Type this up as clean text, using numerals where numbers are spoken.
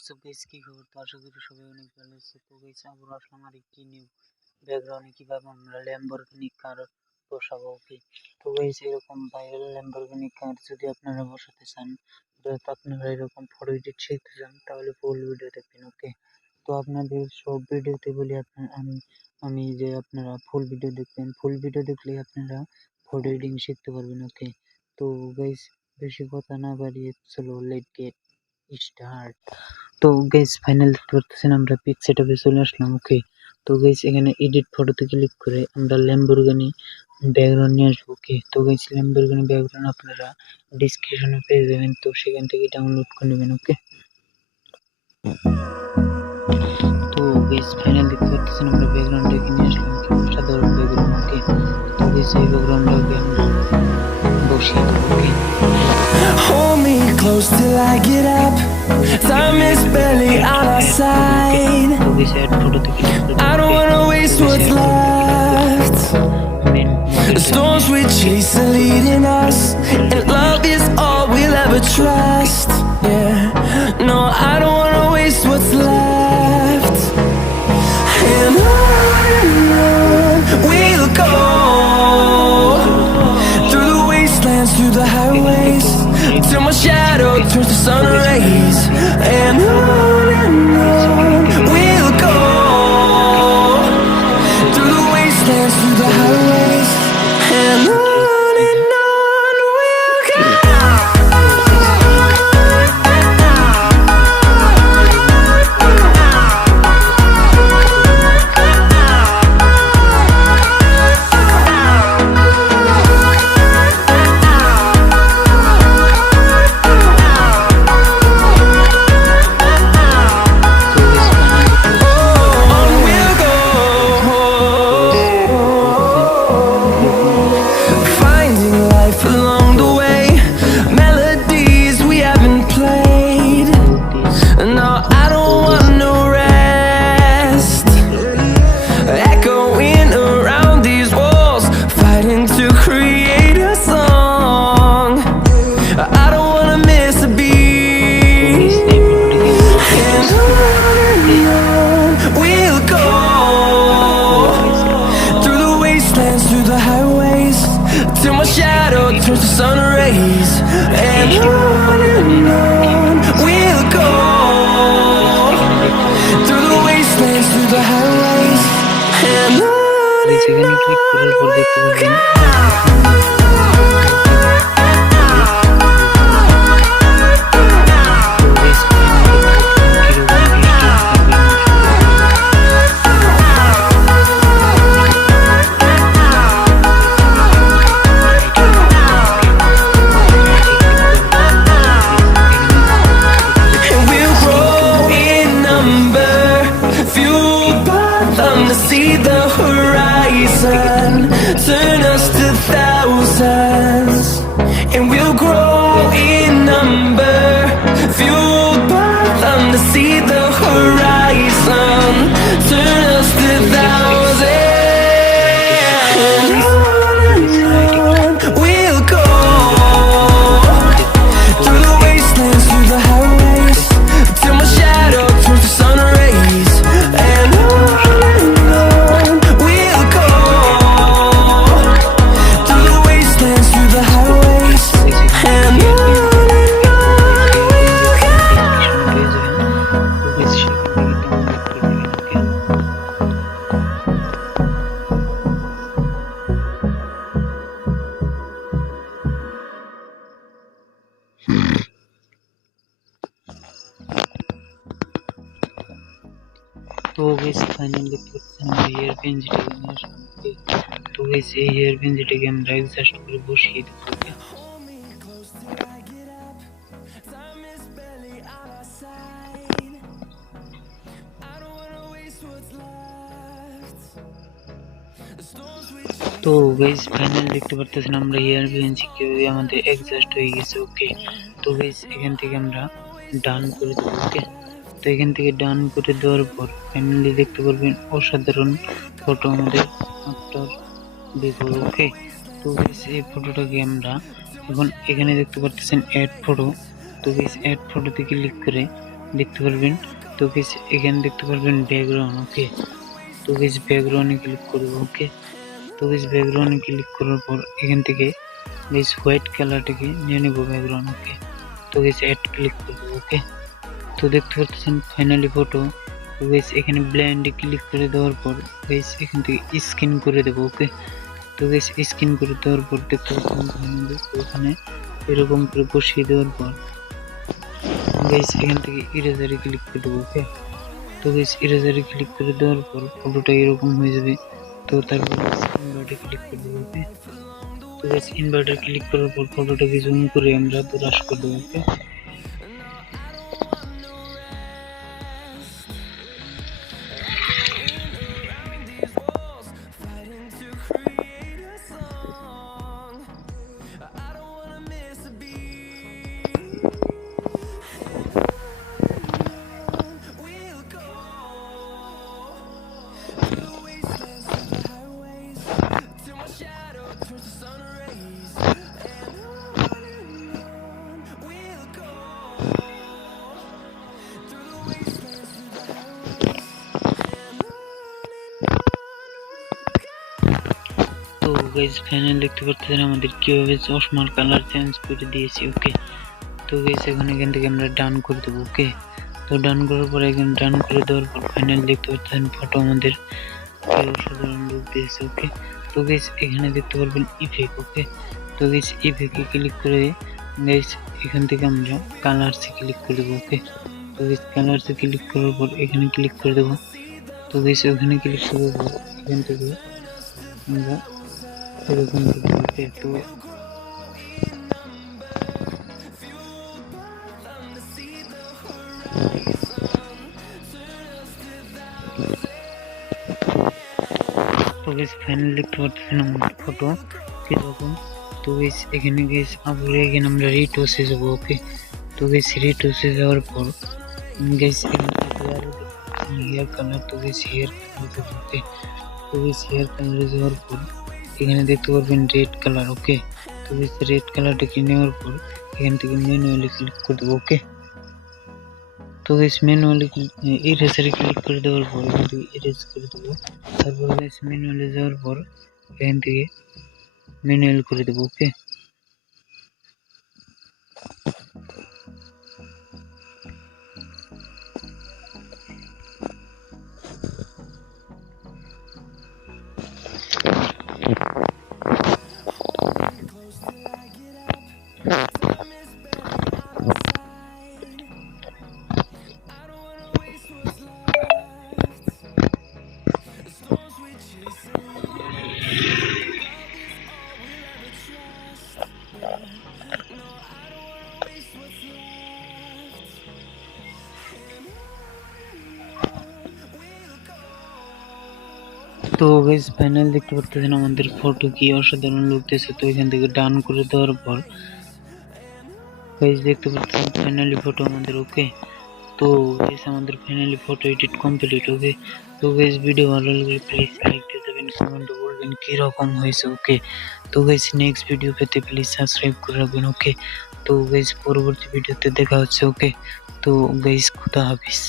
WhatsApp guys, কি খবর? তো আশা করি সবাই অনেক ভালো আছে। তো গাইস আবার আসলাম আর একটি নিউ ব্যাকগ্রাউন্ডে কিভাবে আমরা ল্যাম্বরগিনি কার বসাবো। ওকে, তো গাইস এরকম ভাইরাল ল্যাম্বরগিনি কার যদি আপনারা বসাতে চান, তো আপনারা এরকম ফটো এডিট শিখতে চান, তাহলে ফুল ভিডিও দেখবেন। ওকে, তো আপনাদের সব ভিডিওতে বলি আমি যে আপনারা ফুল ভিডিও দেখবেন। ফুল ভিডিও দেখলে আপনারা ফটো এডিটিং শিখতে পারবেন। ওকে, তো গাইস বেশি কথা না বাড়িয়ে চলো লেট গেট স্টার্ট। তো গাইস ফাইনাল দেখতে পারতেছেন আমরা পিক্সার্টে চলে আসলাম। ওকে, তো গাইস এখানে এডিট ফটোতে ক্লিক করে আমরা ল্যাম্বরগিনি ব্যাকগ্রাউন্ড নিয়ে আসবো। ওকে, তো গাইস ল্যাম্বরগিনি ব্যাকগ্রাউন্ড আপনারা ডেসক্রিপশনে পেয়ে যাবেন, তো সেখান থেকে ডাউনলোড করে নেবেন। ওকে, তো গাইস ফাইনাল দেখতে পারতেছেন আমরা ব্যাকগ্রাউন্ডটাকে নিয়ে আসলাম, সাধারণ ব্যাকগ্রাউন্ড। ওকে, তো গাইস এই ব্যাকগ্রাউন্ডটাকে আমরা বসিয়ে দেবো। ওকে, hold me close till I get up. Time is barely on our side. I don't wanna waste what's left. The storms we chase are leading us, and love is all we'll ever trust. Yeah, no, I don't wanna waste what's left. And on we'll go, through the wastelands, through the highways, till my shadow turns to sun rays. And on we'll go, through the wastelands, through the highways. And on we'll go. Till my shadow turns to sun rays. And on we'll go, through the wastelands, through the highways. And on we'll go. See the horizon, turn us to thousands, and we'll grow in number, fueled by them to see the horizon, turn us to thousands. And on we'll go, through the wastelands, through the highways, till my shadow turns to sun rays. And তো guys final দেখতে পাচ্ছেন আমরা hair পেন্সিলটাকে নিয়ে আসলাম। তো guys এই hair পেন্সিলটাকে আমরা adjust করে বসিয়ে দেবো। তো গাইস ফাইনাল দেখতে পারতেছেন আমরা হেয়ার পেন্সিল কিভাবে আমাদের অ্যাডজাস্ট হয়ে গেছে। ওকে, তো গাইস এখান থেকে আমরা ডান করে দেবো। ওকে, তো এখান থেকে ডান করে দেওয়ার পর ফাইনালি দেখতে পারবেন অসাধারণ ফটো আমাদের আফটার বিফোর। ওকে, তো গাইস এই ফটোটাকে আমরা এখন এখানে দেখতে পারতেছেন অ্যাড ফটো। তো গাইস অ্যাড ফটোতে ক্লিক করে দেখতে পারবেন। তো গাইস এখানে দেখতে পারবেন ব্যাকগ্রাউন্ড, ওকে। তো গাইস ব্যাকগ্রাউন্ডে ক্লিক করব, ওকে। তো গাইস ব্যাকগ্রাউন্ডে ক্লিক করার পর এখান থেকে গাইস হোয়াইট কালারটাকে নিয়ে নেব ব্যাকগ্রাউন্ড, ওকে। তো গাইস অ্যাড ক্লিক করব, ওকে। তো দেখতে পাচ্ছেন ফাইনালি ফটো। তো গাইস এখানে ব্লেন্ডে ক্লিক করে দেওয়ার পর গাইস এখান থেকে স্ক্যান করে দেব, ওকে। তো গাইস স্ক্যান করে দেওয়ার পর দেখতে পাচ্ছেন ওখানে এরকম করে বসিয়ে দেওয়ার পর গাইস এখান থেকে ইরেজারে ক্লিক করে দেবো, ওকে। তো গাইস ইরেজারে ক্লিক করে দেওয়ার পর ফটোটা এরকম হয়ে যাবে। তো তারপর ইনভার্টে ক্লিক করে দেবো, ওকে। তো গাইস ইনভার্টে ক্লিক করার পর ফটোটাকে জুম করে আমরা ব্রাশ করে দেবো, ওকে। তো গাইস ফাইনাল দেখতে পাচ্ছেন আমাদের কিভাবে চশমার কালার চেঞ্জ করে দিয়েছি, ওকে। তো গাইস এখন এখান থেকে আমরা ডান করে দেবো, ওকে। তো ডান করার পর এখানে ডান করে দেওয়ার পর ফাইনাল দেখতে পাচ্ছেন ফটো আমাদের কি অসাধারণ লুক দিয়েছে, ওকে। তো গাইস এখানে দেখতে পারবেন ইফেক্ট, ওকে। তো গাইস ইফেক্টে ক্লিক করে গাইস এখান থেকে আমরা কালারসে ক্লিক করে দেবো, ওকে। তো গাইস কালারসে ক্লিক করার পর এখানে ক্লিক করে দেবো। তো গাইস ওখানে ক্লিক করার পর এখান থেকে আমরা এরকম করে, ওকে। তো গাইস ফাইনাল দেখতে পাচ্ছেন আমাদের ফটো কিরকম। তো গাইস এখানে গাইস আবার এখানে আমরা রিটোসে যাবো, ওকে। তো গাইস রিটোসে যাওয়ার পর গাইস হেয়ার কালার, তো গাইস হেয়ার কালার যাবো, ওকে। তো গাইস হেয়ার কালারে যাওয়ার পর এখানে দেখতে পারবেন রেড কালার, ওকে। তো গাইস রেড কালারটাকে নেওয়ার পর এখান থেকে ম্যানুয়ালি ক্লিক করে দেবো, ওকে। তো গাইস ম্যানুয়ালি ইরেজারে ক্লিক করে দেওয়ার পর এখান থেকে ইরেজ করে দেবো। তারপর গাইস ম্যানুয়ালি যাওয়ার পর এখান থেকে ম্যানুয়াল করে দেবো, ওকে। তো গাইস ফাইনাল দেখতে পাচ্ছেন আমাদের ফটো কি অসাধারণ লুক দিয়েছে। তো এখান থেকে ডান করে দেওয়ার পর গাইস দেখতে পাচ্ছেন ফাইনালি ফটো আমাদের, ওকে। তো গাইস আমাদের ফাইনালি ফটো এডিট কমপ্লিট, ওকে। তো গাইস ভিডিও ভালো লাগলে প্লিজ লাইক দিয়ে দেবেন, কমেন্টে বলবেন কি রকম হয়েছে, ওকে। তো গাইস নেক্সট ভিডিও পেতে প্লিজ সাবস্ক্রাইব করে রাখবেন, ওকে। তো গাইস পরবর্তী ভিডিওতে দেখা হচ্ছে, ওকে। তো গাইস খুদা হাফেজ।